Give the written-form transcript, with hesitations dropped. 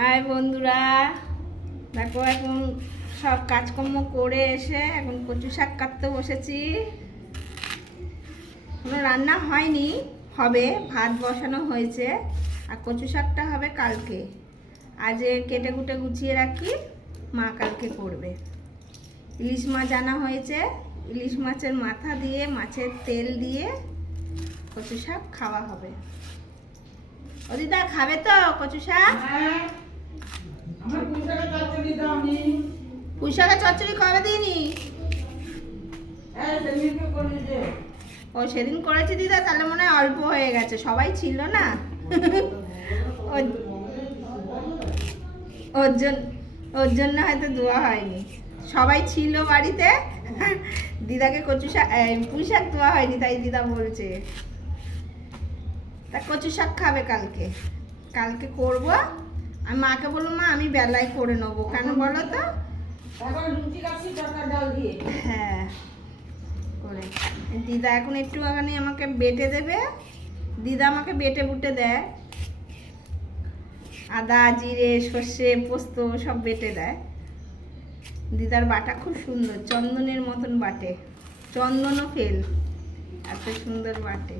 High বন্ধুরা, দেখো এখন সব কাজকর্ম করে এসে এখন কচু শাক কাটতে বসেছি। কোনো রান্না হয়নি, হবে, ভাত বসানো হয়েছে আর কচু শাকটা হবে কালকে। আজ কেটে কুটে গুছিয়ে রাখি, মা কালকে করবে। ইলিশ মাছ আনা হয়েছে, ইলিশ মাছের মাথা দিয়ে মাছের তেল দিয়ে কচু শাক খাওয়া হবে। ও দিদা খাবে তো কচু শাক? পুঁই শাকের চচ্চড়ি কবে দিইনি? ও সেদিন করেছি দিদা, তাহলে মনে হয় অল্প হয়ে গেছে, সবাই ছিল না। ওর জন্য হয়তো দেওয়া হয়নি, সবাই ছিল বাড়িতে। দিদাকে কচু শাক পুঁই শাক দেওয়া হয়নি, তাই দিদা বলছে তা কচু শাক খাবে কালকে। কালকে করবো। আমি মাকে বলবো, মা আমি বেলায় করে নেবো, কেন বলো তো? হ্যাঁ, করে দিদা এখন একটুখানি আমাকে বেটে দেবে। দিদা আমাকে বেটে বুটে দেয়, আদা জিরে সর্ষে পোস্ত সব বেটে দেয়। দিদার বাটা খুব সুন্দর, চন্দনের মতন বাটে, চন্দনও ফেল, এত সুন্দর বাটে।